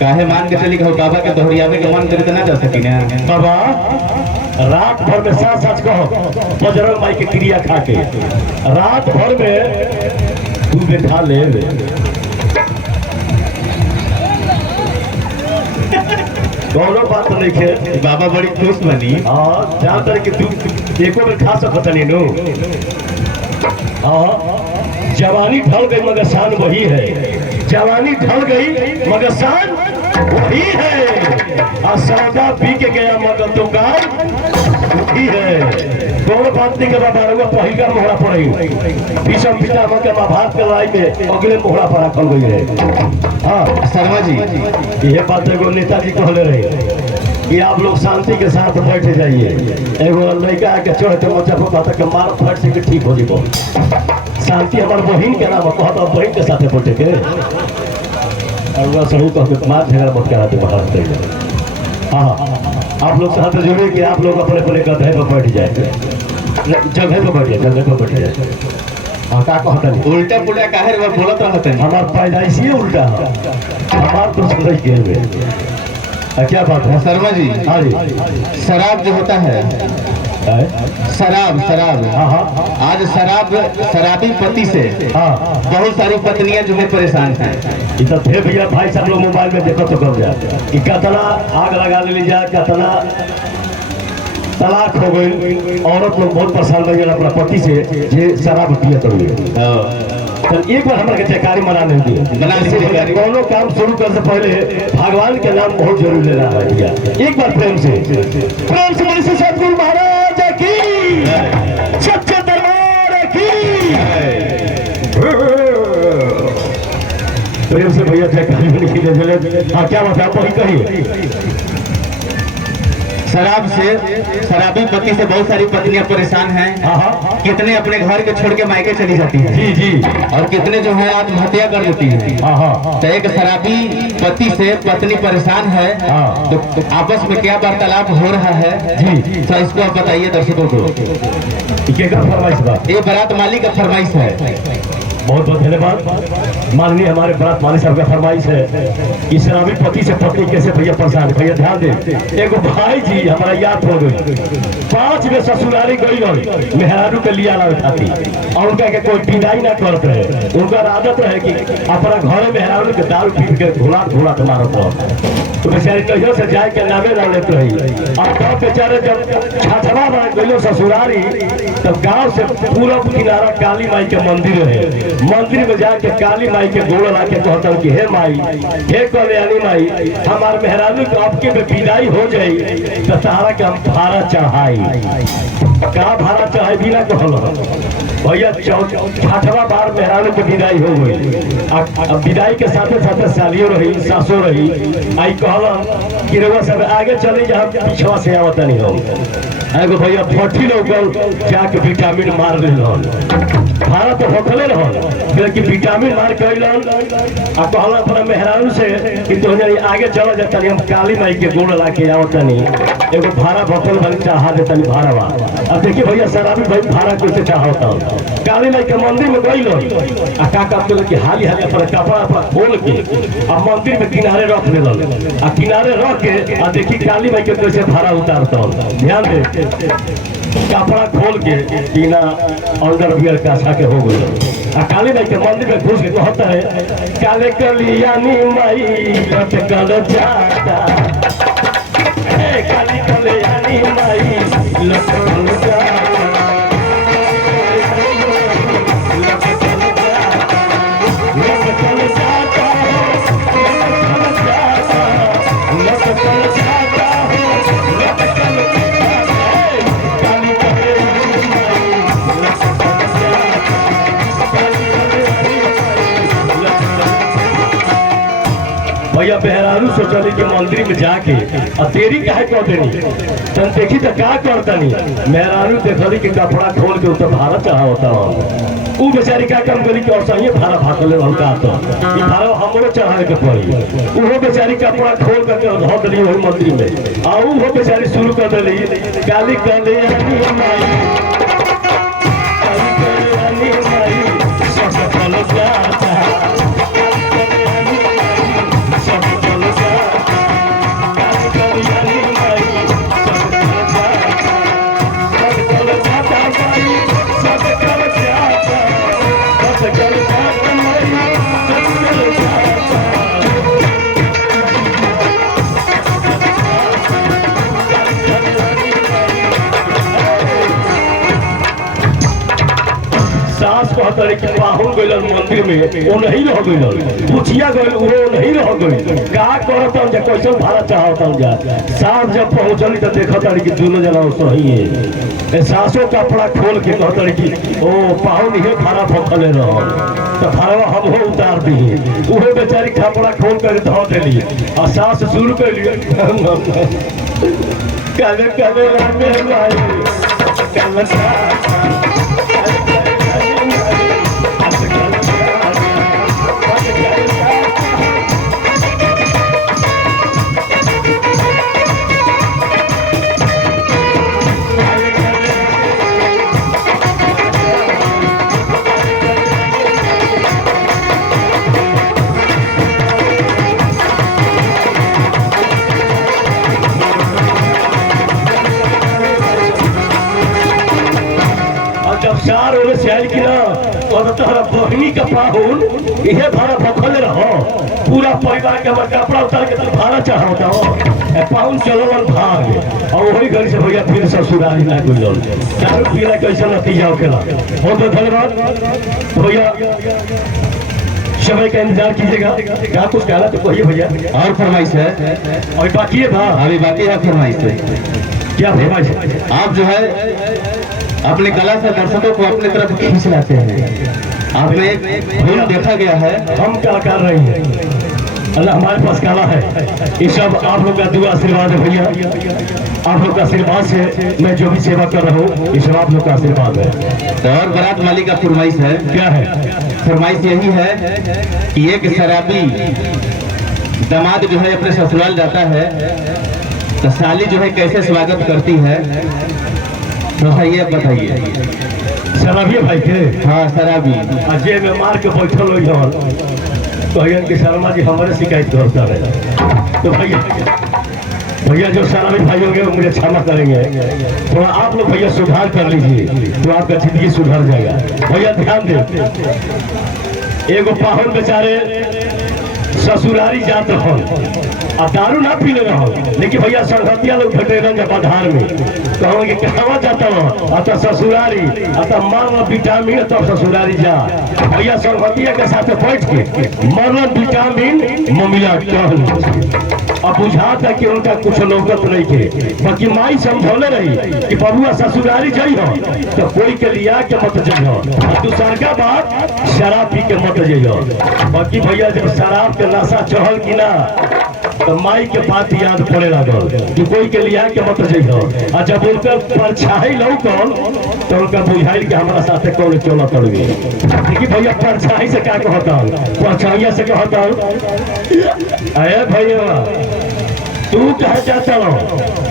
काहे मान के चली कहू बाबा के दोहरियावे के मन करे त ना जा सकी ना बाबा रात भर में साथ साथ कहो बजरंग माई के क्रिया खा के रात भर में तू बैठा ले दोनों बात नहीं खे बाबा बड़ी खुश बनी। हाँ जहाँ तर कि तू एको में खा सकता नहीं नो। हाँ जवानी ढल गई मगर शान वही है, जवानी ढल गई मगर शान वही है। और सौदा पी के गया मगर दुकान वही है। दोनों बात नहीं करवा बारह पहल का मोहरा पड़ेगी भीषम पितामह के महाभारत के लड़ाई में अगले मोहरा पड़ा खल गई है। हाँ शर्मा जी यह बात एगो नेताजी कहले रहे कि आप लोग शांति के साथ बैठ जाइए। एगो लड़का आके चढ़ के मचा के मार फट से ठीक हो जाए। शांति हमारे बहन के नाम कहता बहन के साथ बैठे के और वह सही कह के मार झगड़ा मत करा दे बाहर। हाँ आप लोग से हाथ जोड़े कि आप लोग अपने अपने गधे पर बैठ जाए, जगह पर बैठ जाए, जगह पर बैठ जाए। हाँ का कहता नहीं उल्टा पुल्टा काहे रे बोलत रहत है। हमार पैदाइश ही उल्टा है, हमार तो सही खेल में क्या बात है शर्मा जी। हाँ जी शराब जो होता है शराब शराब आज शराबी पति से बहुत सारी पत्नियां जो है परेशान हैं। इधर थे भैया भाई सब लोग मोबाइल में देखो तो कब जाए कि कितना आग लगा ले लीजिए, कितना तलाक हो गई। औरत लोग बहुत परेशान हो गए अपना पति से जे शराब पिए तो एक बार हमारे जयकारी मना नहीं दिए। दोनों काम शुरू करने से पहले भगवान के नाम बहुत जरूर लेना है भैया। एक बार प्रेम से बोलिए सतगुरु महाराज की, सच्चे दरबार की। प्रेम से भैया जयकारी में लिखी। हाँ क्या बात है आप वही कहिए। शराबी पति से बहुत सारी पत्नियां परेशान हैं। कितने अपने घर के छोड़ के मायके चली जाती हैं। जी जी। और कितने जो है आत्महत्या कर लेती हैं। तो एक शराबी पति से पत्नी परेशान है तो आपस में क्या वार्तालाप हो रहा है जी तो इसको आप बताइए दर्शकों को। फरमाइश ये बारात माली का फरमाइश है। बहुत बहुत धन्यवाद। माननीय हमारे बरात माली साहब का फरमाइश है कि शराबी पति से पत्नी कैसे भैया परेशान। भैया ध्यान दे, एगो भाई जी हमारा याद हो गई 5 में ससुरारी गई मेहरारू के लिया ला खाती और उनका के कोई विदाई ना करते रहे। उनका आदत रहे कि अपना घर मेहरारू के दारू पी के घुला घुला के मारत रहो। तो बेचारे कहियो से जाए के नामे ना लेते रही। और गाँव बेचारे जब छठवा बन गई ससुरारी तब गाँव से पूरा किनारा काली माई के मंदिर है। मंदिर में जाके काली माई के गोड़ ला के कहता हूँ कि हे माई, हे कल्याणी माई, हमारे मेहरारू को आपके में विदाई हो जाई तो सहारा के हम भाड़ा चढ़ाई। कहा भाड़ा चढ़ाई बिना कहल भैया 6ठवा बार मेहरारू के विदाई हो गई। विदाई के साथे साथे सालियों रही, सासो रही। आई कहल कि रउआ सब आगे चले जहाँ पिछवा से आवत नहीं हो। एगो भैया फटी लोग जाके विटामिन मार ले भारत तो होखले रह कि विटामिन मार के कहला अपना मेहरारू से कि तो आगे चला जाता हम काली माई के गोड़ ला के आवतनी एगो भाड़ा भकल वाली चाहा देता भाड़ा। अब देखिए भैया शराबी भाई भाड़ा कैसे चाहता काली माई के मंदिर में गई आ का कहते कि हाली हाली अपना कपड़ा अपना खोल के आ मंदिर में किनारे रख ले आ किनारे रख के आ देखी काली माई के कैसे भाड़ा उतारता। ध्यान दे कपड़ा खोल के बिना अंदर बियर का के हो गई। काली माई के मंदिर में घुस के कहता है काले कलियानी माई लटकल जाता, काली कलियानी माई लटकल जाता। भैया मेहरारू सोचली कि मंदिर में जाके और देरी काहे कर देनी तन देखी तो क्या करतनी। मेहरारू देखली कि कपड़ा खोल के उतर भाड़ा चढ़ावता उ बेचारी का काम करी कि और सही भाड़ा भागले हल्का तो ई भाड़ा हमरो चढ़ावे के पड़ी। उहो बेचारी कपड़ा खोल के धो देली वही मंदिर में आ उहो बेचारी शुरू कर देली काली कलियानी माई, काली कलियानी माई सब फल जाता, सब फल जाता। कहता है कि पाहुन गइल मंदिर में वो नहीं रह गइल, पुछिया गइल वो नहीं रह गइल, का करत हम जे कैसे भाड़ा चाहत हम जा। साथ जब पहुंचली तो देखत है कि दोनों जना सही है। सासो कपड़ा खोल के कहता है कि ओ पाहुन ही भाड़ा भखले रह, तो भाड़ा हम हो उतार दी। उहे बेचारी कपड़ा खोल कर धो देली और सास शुरू कर लिए कबे कबे रामे भाई चार ओरे से आई कि ना और तोहरा बहनी का पाहुन इहे भाड़ा भखले रहो, पूरा परिवार के हमारा कपड़ा उतार के तो भाड़ा चढ़ाता हो। पाहुन चलो भाग और वही घर से भैया फिर ससुराली ना गुजर दारू पीला कैसे नतीजा होकेला। बहुत बहुत धन्यवाद भैया, समय का इंतजार कीजिएगा। क्या कुछ कहना तो कहिए भैया। और फरमाइश है और बाकी है भा अभी बाकी है फरमाइश है। क्या फरमाइश है? आप जो है अपने कला से दर्शकों को अपनी तरफ खींच लाते हैं। आपने एक फिल्म देखा गया है, हम क्या कर रहे हैं, अल्लाह हमारे पास कला है। ये सब आप लोग का दुआ आशीर्वाद है भैया, आप लोग का आशीर्वाद से मैं जो भी सेवा कर रहा हूँ ये सब आप लोग का आशीर्वाद है। तो और बारात मालिक का फरमाइश है। क्या है फरमाइश? यही है कि एक शराबी दामाद जो है अपने ससुराल जाता है तो साली जो है कैसे स्वागत करती है, थोड़ा ये बताइए। शराबी भाई के? हाँ शराबी। अजय में मार के बैठल हुई तो कि शर्मा जी हमारे शिकायत करता रहे। तो भैया जो शराबी भाई होंगे वो मुझे क्षमा करेंगे, थोड़ा आप लोग भैया सुधार कर लीजिए तो आपका जिंदगी सुधर जाएगा। भैया ध्यान दे, एगो पाहुन बेचारे ससुरारी जात हो और दारू ना पीले रहो, लेकिन भैया संगतिया लोग भेटेगन जब आधार में कहो कि कहवा जाता हो अतः ससुरारी अतः मारल विटामिन तब ससुरारी जा। भैया संगतिया के साथ बैठ के मरल विटामिन ममिला टहल। अब बुझाता कि उनका कुछ नौकत नहीं के, बाकी माई समझौले रही कि बबुआ ससुरारी जाइ हो तो कोई के लिया के मत जाइयो और दूसर का बात शराब पी के मत जाइयो। बाकी भैया जब शराब के नशा चढ़ल कि ना तो माई के बात याद पड़े लगल कि कोई के लिया के मत जाइयो। और जब उनका परछाई लौकल तो उनका बुझाइल कि हमारा साथे कौन चोला तड़वे। देखिए भैया परछाई से क्या कहता, परछाइया से कहता अरे भैया तू कहा चाहता हो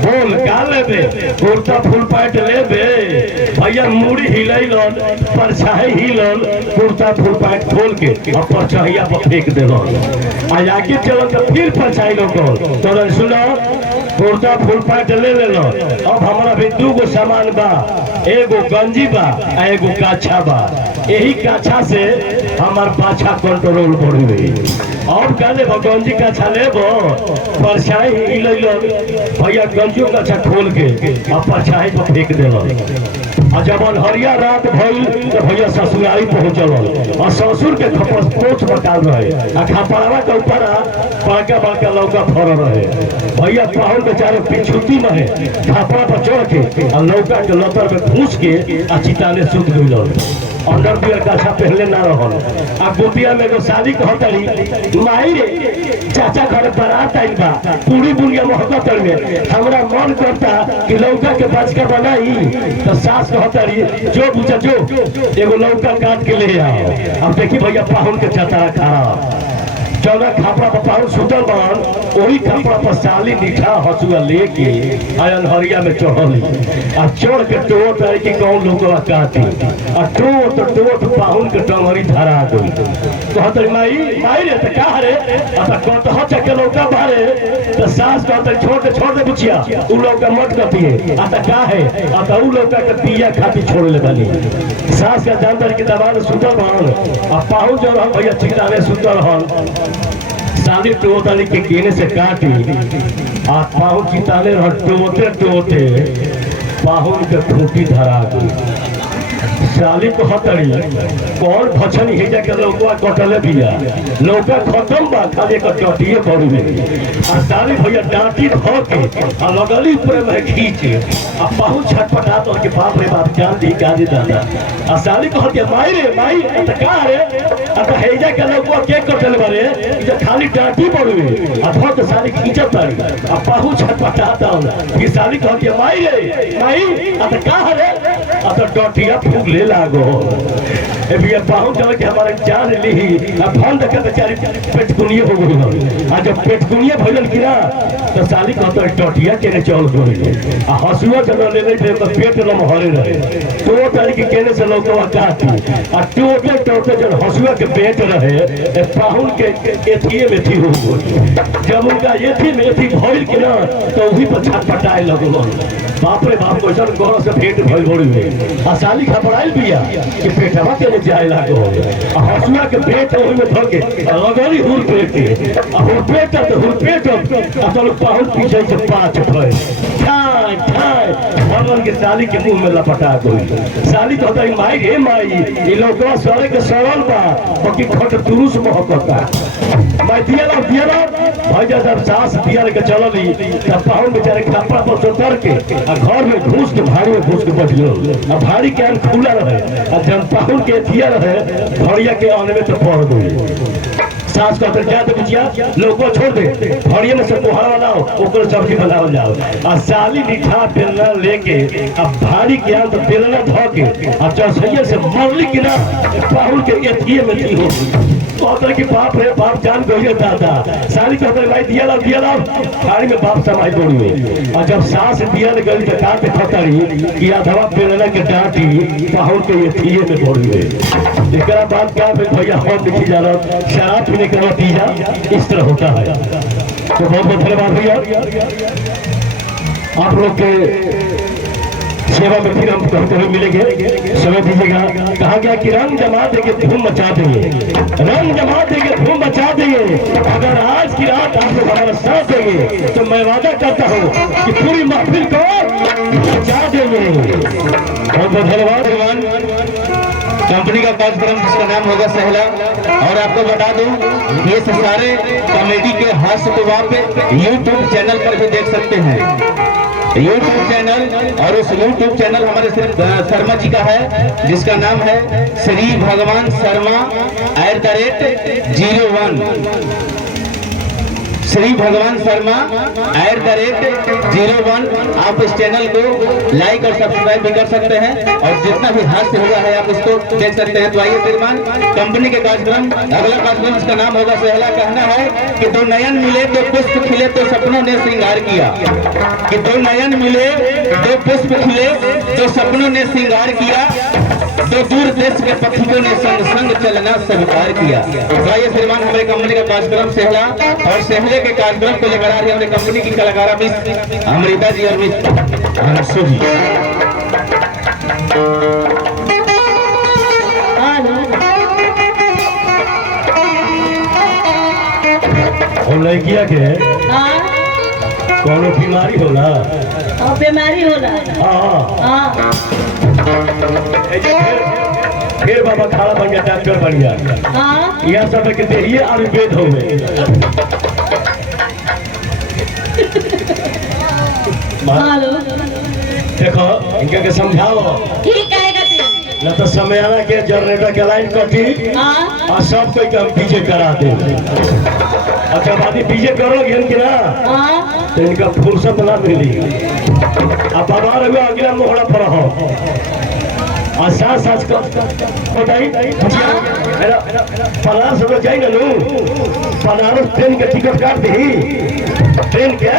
बोल का लेबे, कुर्ता फुल पैंट लेबे। भैया मुड़ी हिलैलन, परछाई हिलल, कुर्ता फुल पैंट खोल के और परछाइया पर फेंक देलन। आ आगे चलन तो फिर परछाई लोगन तो सुनो कुर्ता फुल पैंट ले लेलो। अब हमारा भी दू गो सामान बा, एगो गंजी बा आ एगो काछा बा। यही काछा से हमार पाछा कंट्रोल बढ़ी। अब का लेबो गंजी काछा लेबो, परछाई हिलैलो भैया गंजियो काछा खोल के और परछाई पर फेंक देलन। और जब अनहरिया रात भइल तो भैया ससुरारी पहुंचल और ससुर के पोछ बटाल रहे आ खपड़वा के ऊपर बड़का बड़का लौका फर रहे। भैया पाहुन बेचारे पिछुती में है खपड़ा पर चढ़ के और लौका के लतर में घूस के आ चिताने सुत गइल। अंदर भी काछा पहले ना रहल। आ गोपिया में एगो शादी कहतरी माई रे चाचा घर बारात आइल बा, पूरी बुनिया मोहब्बत में हमरा मन करता कि लौका के बचका बनाई। तो सास कहतरी जो पूछा जो एगो लौका काट के ले आओ। अब देखी भैया पाहुन के चतरा खा चौदह खापड़ा पर पाहुन सुतल बन, वही खापड़ा पर साली मीठा हसुआ लेके अनहरिया में चढ़ली आ चढ़ के टोट रही कि कौन लोग काटी आ टोट टोट पाहुन के टंगरी धरा गई। कहते माई माई रे तो का रे कह चके लौका बारे तो सास कहते छोड़ दे बुचिया उ लौका मत कपिए आ का है आ उ लौका के पिया खाती छोड़ ले बानी। सास का जानतर के दबाव सुतल बन आ पाहुन जो भैया चिताने सुतल हन शादी टोटली के केने से काटी आ पाहुन चिताने टोटे टोटे पाहुन के खूंटी धरा गई। साली को हतड़ी कौन भछन ही जाके लौका कटले बिया लौका खत्म बा खाली एक टटिए पड़ू आ साली भैया डांटी धो के आ लगली ऊपर में खींचे आ बहुत छटपटा तो के बाप रे बाप जान दी गाली दादा आ साली को हते माई रे माई त का रे आ त हेजा के लौका के कटले बारे जे खाली डांटी पड़ू आ धो तो साली खींचत तारी आ बहुत छटपटा ता कि साली को हते माई रे माई आ त का रे आ त टटिया फूक ले लागो ए भैया बहुत जगह के हमारे जान ली आ फोन देखे बेचारी पेट दुनिया हो गई आ जब पेट दुनिया भइल कि ना तो साली कहत टटिया केने चल गई आ हसुआ जब ले ले तो पेट न महरे रहे तो तारी के केने से लौकवा काटी आ टोटे टोटे जब हसुआ के पेट रहे ए पाहुन के एथिए में थी हो गई जब उनका एथी में एथी भइल कि ना तो वही पर छटपटाए लगलो बाप रे बाप को जन गोर से पेट भइल बड़ी आ साली खपड़ाइल बिया कि पेटवा के जाए लागो आ हसुआ के पेट ओहि में धके लगरी हुर पेट आ हुर पेट तो हुर पेट आ चलो पाहुन पीछे से पाछ भय ठाय ठाय भगवान के साली के मुंह में लपटा गई साली तो हई माई रे माई ई लोकवा सरे के सरल बा बाकी खट दुरुस महकता मैं दिया ना भाई जब सास दिया के चलली तब पाहुन बेचारे कपड़ा पर उतर के आ घर में घुस के भारी में घुस के बैठ गयो आ भारी के आन खुला रहे आ जब पाहुन के दिया रहे भड़िया के आने में तो पड़ गई सास का जा तो बुझिया लोगो छोड़ दे भड़िया में से पोहा लाओ ओकर सब्जी बनाओ जाओ आ साली मीठा बेलना लेके आ भारी के आन तो बेलना धो के आ चौसैया से मरली कि ना पाहुन के एथिए में थी हो कहते कि बाप रे बाप जान गई दादा साली कहते भाई दिया लाओ थाली में बाप समाई दौड़ी और जब सास दिया गई तो काट खतरी कि अधवा बेलना के डांटी पाहुन के ये थिए में दौड़ी एक बात क्या भैया हम लिखी जा रहा शराब पीने का नतीजा इस तरह होता है तो बहुत बहुत धन्यवाद भैया आप लोग के सेवा में फिर हम कभी मिलेंगे समय दीजिएगा कहा गया कि रंग जमा देंगे धूम मचा देंगे रंग जमा देंगे धूम मचा देंगे अगर आज की रात आप लोग हमारा साथ देंगे तो मैं वादा करता हूँ कि पूरी महफिल को मचा देंगे बहुत बहुत धन्यवाद भगवान कंपनी का कार्यक्रम जिसका नाम होगा सहला और आपको बता दूं ये सारे कॉमेडी के हास्य को आप YouTube चैनल पर भी देख सकते हैं YouTube चैनल और उस YouTube चैनल हमारे शर्मा जी का है जिसका नाम है श्री भगवान शर्मा @01 श्री भगवान शर्मा @01 आप इस चैनल को लाइक और सब्सक्राइब भी कर सकते हैं और जितना भी हास्य हुआ है आप इसको देख सकते हैं। तो आइए श्रीमान कंपनी के कार्यक्रम अगला कार्यक्रम जिसका नाम होगा सहला कहना है कि दो नयन मिले दो पुष्प खिले तो सपनों ने श्रृंगार किया कि दो नयन मिले दो पुष्प खिले तो सपनों ने श्रृंगार किया तो दूर देश के पथिकों ने संग संग चलना स्वीकार किया। तो आइए श्रीमान हमारे कंपनी का कार्यक्रम सहला और सहले के कार्यक्रम को लेकर आ रही है हमारे कंपनी की कलाकारा मिस अमृता जी और मिस अंशु जी। और लड़किया के कोनो बीमारी होला बीमारी होला हाँ फिर बाबा खाना बन गया डॉक्टर बन गया यह सब के देहिए आयुर्वेद हो गए देखो इनका के समझाओ न तो समय आना के जनरेटर के लाइन कटी और सब कोई हम पीछे करा दे अच्छा बात पीछे करोगे इनके ना तो इनका फुर्सत ना मिली अब बाबा रहो अगला मोहरा पर हो और साथ साथ बताई बनारस हम जाए ना लू बनारस ट्रेन के टिकट काट दी ट्रेन के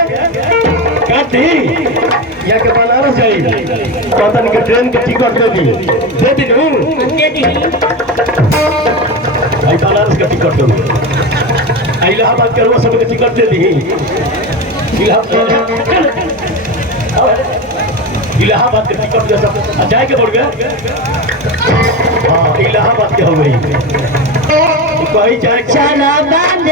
काट दी या के बनारस जाई पता के ट्रेन के टिकट दे दी लू आई बनारस का टिकट दो इलाहाबाद के रुआ सब के टिकट दे दी इलाहाबाद के टिकट जैसा जाए के बोल गए हाँ इलाहाबाद के हो गई कहीं जाए चलो बांध